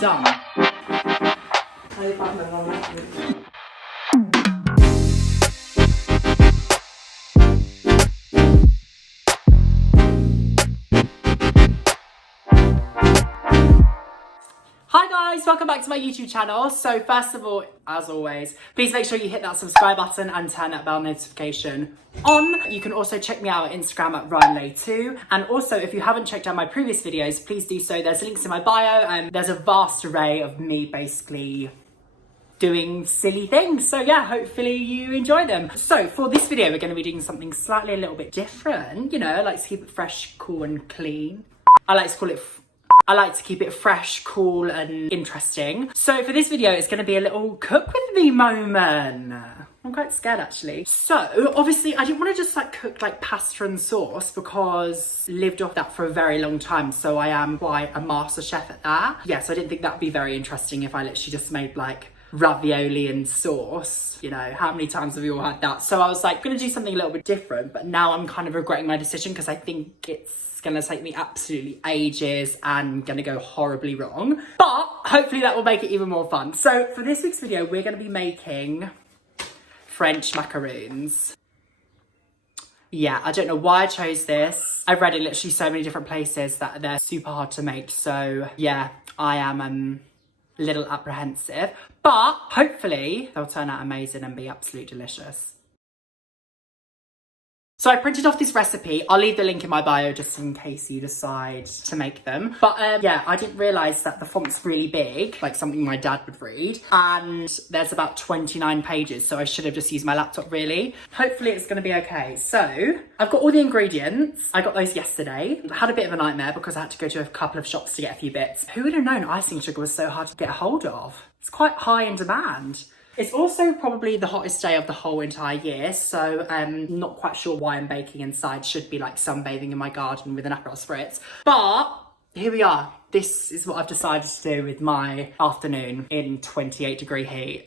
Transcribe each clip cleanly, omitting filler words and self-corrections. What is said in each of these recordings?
done. Hi guys, welcome back to my YouTube channel. So first of all, as always, please make sure you hit that subscribe button and turn that bell notification on. You can also check me out on Instagram at RyanLay2. And also, if you haven't checked out my previous videos, please do so. There's links in my bio and there's a vast array of me basically doing silly things. So yeah, hopefully you enjoy them. So for this video, we're going to be doing something slightly a little bit different. You know, I like to keep it fresh, cool and clean. I like to keep it fresh, cool and interesting. So for this video, it's going to be a little cook with me moment. I'm quite scared actually. So obviously I didn't want to just like cook like pasta and sauce because I lived off that for a very long time. So I am quite a master chef at that. Yes, I didn't think that'd be very interesting if I literally just made like ravioli and sauce. You know, how many times have you all had that? So I was like, I'm going to do something a little bit different, but now I'm kind of regretting my decision because I think it's gonna take me absolutely ages and gonna go horribly wrong, but hopefully that will make it even more fun. So for this week's video, we're gonna be making French macaroons. Yeah, I don't know why I chose this. I've read it literally so many different places that they're super hard to make. So yeah, I am a little apprehensive, but hopefully they'll turn out amazing and be absolutely delicious. So I printed off this recipe. I'll leave the link in my bio just in case you decide to make them. But yeah, I didn't realise that the font's really big, like something my dad would read. And there's about 29 pages, so I should have just used my laptop really. Hopefully it's gonna be okay. So I've got all the ingredients. I got those yesterday. I had a bit of a nightmare because I had to go to a couple of shops to get a few bits. Who would have known icing sugar was so hard to get a hold of? It's quite high in demand. It's also probably the hottest day of the whole entire year, so not quite sure why I'm baking inside. Should be like sunbathing in my garden with an Aperol Spritz. But here we are. This is what I've decided to do with my afternoon in 28-degree heat.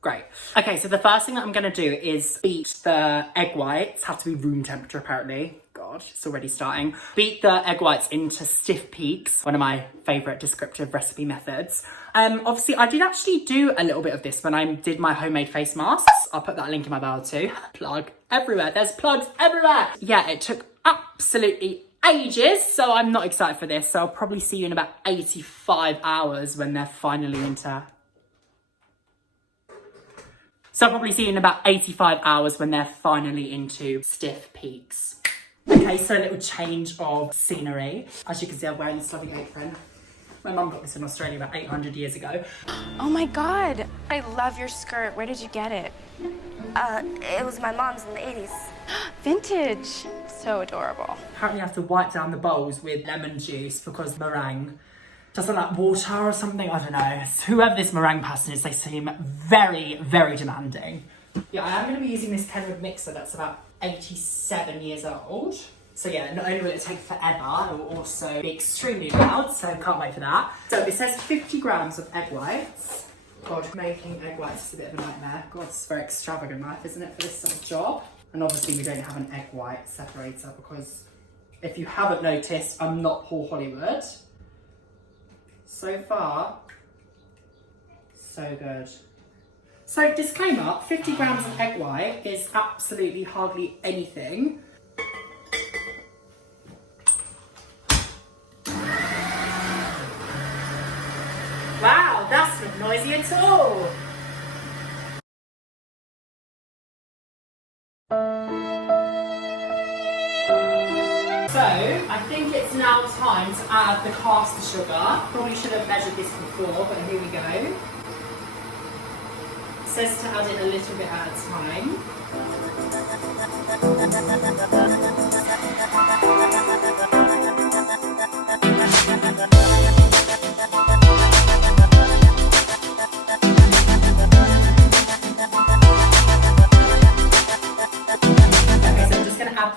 Great. Okay, so the first thing that I'm going to do is beat the egg whites. Have to be room temperature apparently. God, it's already starting. Beat the egg whites into stiff peaks, one of my favourite descriptive recipe methods. Obviously, I did actually do a little bit of this when I did my homemade face masks. I'll put that link in my bio too. Plug everywhere. There's plugs everywhere. Yeah, it took absolutely ages, so I'm not excited for this. So I'll probably see you in about 85 hours when they're finally into... So I'll probably see you in about 85 hours when they're finally into stiff peaks. Okay, so a little change of scenery. As you can see, I'm wearing this lovely apron. My mum got this in Australia about 800 years ago. Oh my God, I love your skirt. Where did you get it? It was my mom's in the 80s. Vintage. So adorable. Apparently I have to wipe down the bowls with lemon juice because meringue doesn't like water or something, I don't know. Whoever this meringue person is, they seem very, very demanding. Yeah, I am going to be using this Kenwood mixer that's about 87 years old. So yeah, not only will it take forever, it will also be extremely loud, so can't wait for that. So it says 50 grams of egg whites. God, making egg whites is a bit of a nightmare. God, it's a very extravagant life, isn't it, for this sort of job? And obviously we don't have an egg white separator because if you haven't noticed, I'm not Paul Hollywood. So far, so good. So disclaimer, 50 grams of egg white is absolutely hardly anything. Wow, that's not noisy at all. So, I think it's now time to add the caster sugar. Probably should have measured this before, but here we go. It says to add it a little bit at a time.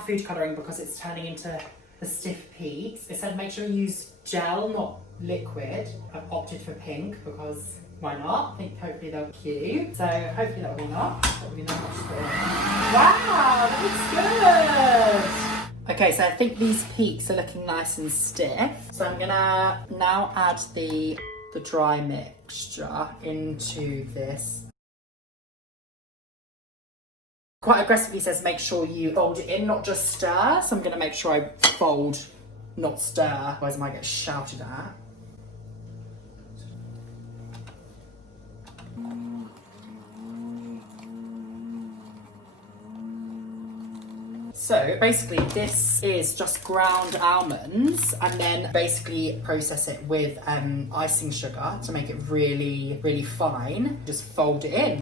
Food colouring because it's turning into the stiff peaks. It said make sure you use gel, not liquid. I've opted for pink because why not? I think hopefully they'll be cute. So hopefully that'll be enough. That'll be enough. Wow, that looks good. Okay, so I think these peaks are looking nice and stiff. So I'm gonna now add the dry mixture into this. Quite aggressively says make sure you fold it in, not just stir. So I'm gonna make sure I fold, not stir, otherwise I might get shouted at. So basically this is just ground almonds and then basically process it with icing sugar to make it really, really fine. Just fold it in.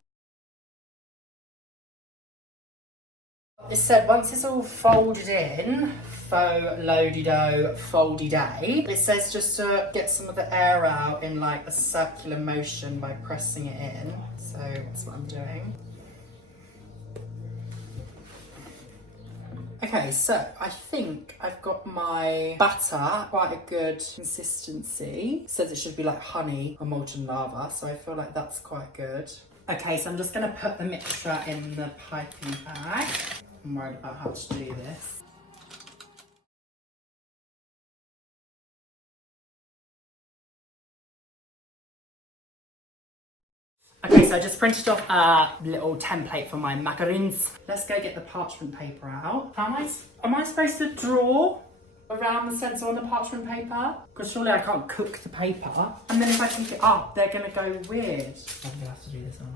It said once it's all folded in, faux lo-di-do, foldy-day, it says just to get some of the air out in like a circular motion by pressing it in. So that's what I'm doing. Okay, so I think I've got my batter quite a good consistency. It says it should be like honey or molten lava, so I feel like that's quite good. Okay, so I'm just gonna put the mixture in the piping bag. I'm worried about how to do this. Okay, so I just printed off a little template for my macarons. Let's go get the parchment paper out. Am I supposed to draw around the stencil on the parchment paper? Because surely I can't cook the paper. And then if I pick it up, they're gonna go weird. I'm gonna have to do this, aren't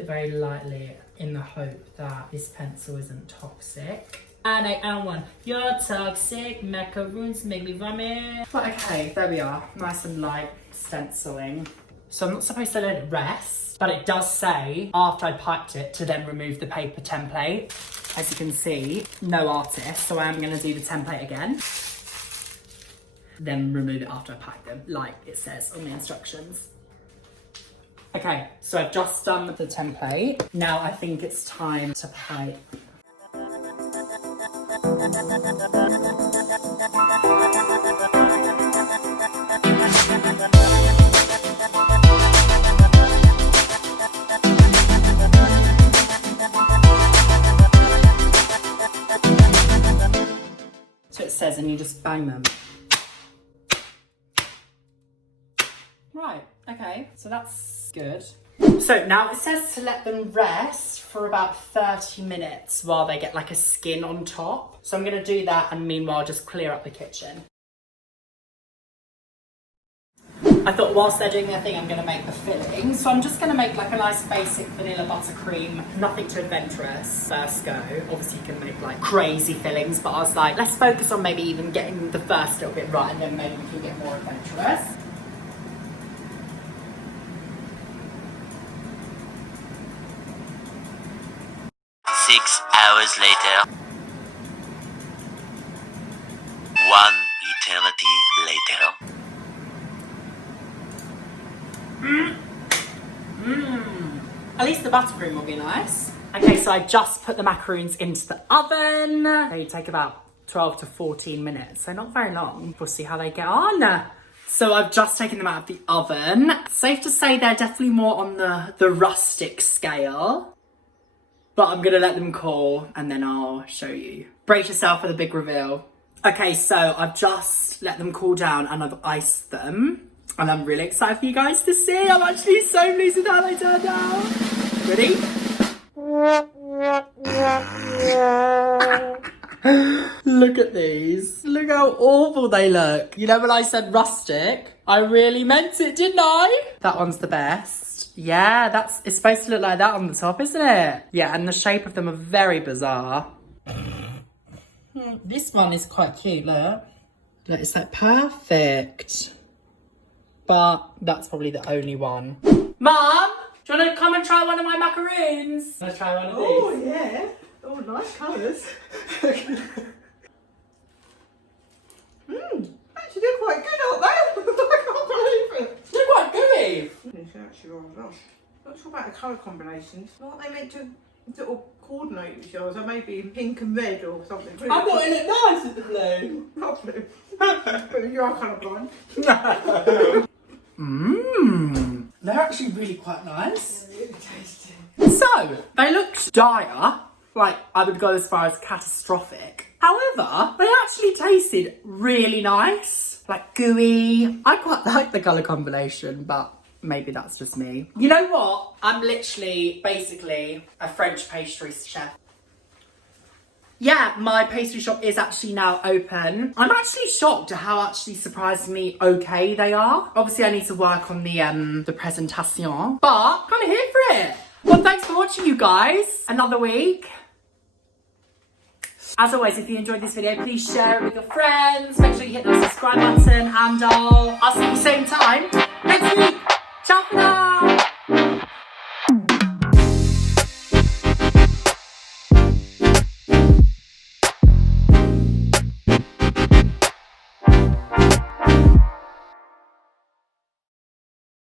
I? Very lightly in the hope that this pencil isn't toxic. And I am one. You're toxic, macaroons make me vomit. But okay, there we are. Nice and light stenciling. So I'm not supposed to let it rest, but it does say after I piped it to then remove the paper template. As you can see, no artist, so I am gonna do the template again. Then remove it after I pipe them, like it says on the instructions. Okay, so I've just done the template. Now I think it's time to pipe. So it says, and you just bang them. Right, okay, so that's good. So now it says to let them rest for about 30 minutes while they get like a skin on top. So I'm gonna do that and meanwhile just clear up the kitchen. I thought whilst they're doing their thing, I'm gonna make the filling. So I'm just gonna make like a nice basic vanilla buttercream, nothing too adventurous first go. Obviously you can make like crazy fillings, but I was like, let's focus on maybe even getting the first little bit right and then maybe we can get more adventurous. Six hours later. 1 eternity later. At least the buttercream will be nice. Okay, so I just put the macaroons into the oven. They take about 12 to 14 minutes, so not very long. We'll see how they get on. So I've just taken them out of the oven. Safe to say they're definitely more on the rustic scale. But I'm gonna let them cool and then I'll show you. Brace yourself for the big reveal. Okay, so I've just let them cool down and I've iced them. And I'm really excited for you guys to see. I'm actually so pleased with how they turned out. Ready? Look at these. Look how awful they look. You know when I said rustic? I really meant it, didn't I? That one's the best. Yeah, it's supposed to look like that on the top, isn't it? Yeah, and the shape of them are very bizarre. This one is quite cute, look. Look, it's like perfect. But that's probably the only one. Mum, do you want to come and try one of my macaroons? Let's try one of these. Oh, yeah. Oh, nice colours. Actually, they're quite good, aren't they? I can't believe it. They're quite gooey. It's actually rather nice. Not sure about the colour combinations. Aren't they meant to sort of coordinate with each other? So maybe pink and red or something. I thought it looked nice with the blue. Not blue. But you are colourblind. Mmm. They're actually really quite nice. Really tasty. So, they looked dire. Like, I would go as far as catastrophic. However, they actually tasted really nice, like gooey. I quite like the colour combination, but maybe that's just me. You know what? I'm literally basically a French pastry chef. Yeah, my pastry shop is actually now open. I'm actually shocked at how actually surprisingly okay they are. Obviously I need to work on the presentation, but I'm kind of here for it. Well, thanks for watching, you guys. Another week. As always, if you enjoyed this video, please share it with your friends. Make sure you hit that subscribe button, and I'll see you same time next week. Ciao for now.